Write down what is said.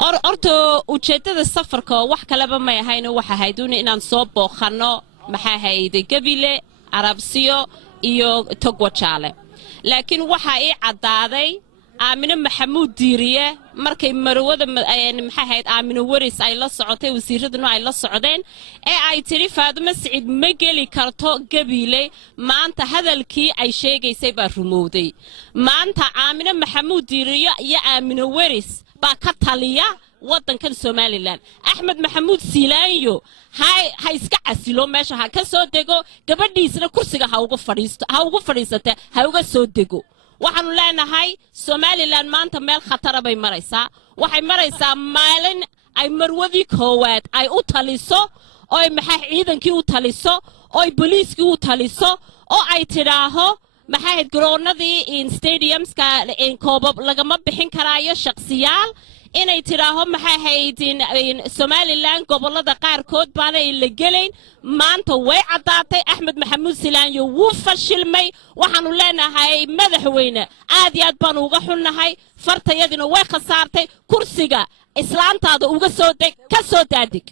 أرتو وجدت السفر كواح كلام ما يهينه وحهيدون إن نصاب بخنا محاهيد قبيلة عربسيو إيو تقوى شالة لكن وحاي عدادي آمن محمود ديرية مركي مروض يعني محاهيد آمن ورث أي لا صعوتي وسيردنا أي لا صعودين أي تعرف هذا مسعد مجلي كرتو قبيلة ما أنت هذا الكي أي شيء يسيب الرمودي ما أنت آمن محمود ديرية يا آمن ورث باكتاليا وطن كان سوماليلاند أحمد محمود سيلانيو هاي سكع سيلون ماشى هكسو دقو قبل كرسي هاوقو فريسته هاوقو سودقو waxaanu leenahay Somaliland maanta meel khatar bay maraysaa waxay maraysaa maalin ay marwadii koowaad ay u taliso oo ay maxay ciidankii u taliso oo ay booliiskii u taliso oo ay tiraaho maxay garoonadii in stadiumska in koobab lagama bixin karaayo shakhsiyaal inay tiraaho maxay haydin Somaliland gobolada qaar kood baana la galeyn maanta way cadaatay Axmed Maxamuud Silaanyo wuu fashilmay waxaanu leenahay madaxweyne aad iyo aad baan uga xunnahay fartayadina way khasaartay kursiga islaantaada uga soo deg ka soo daadig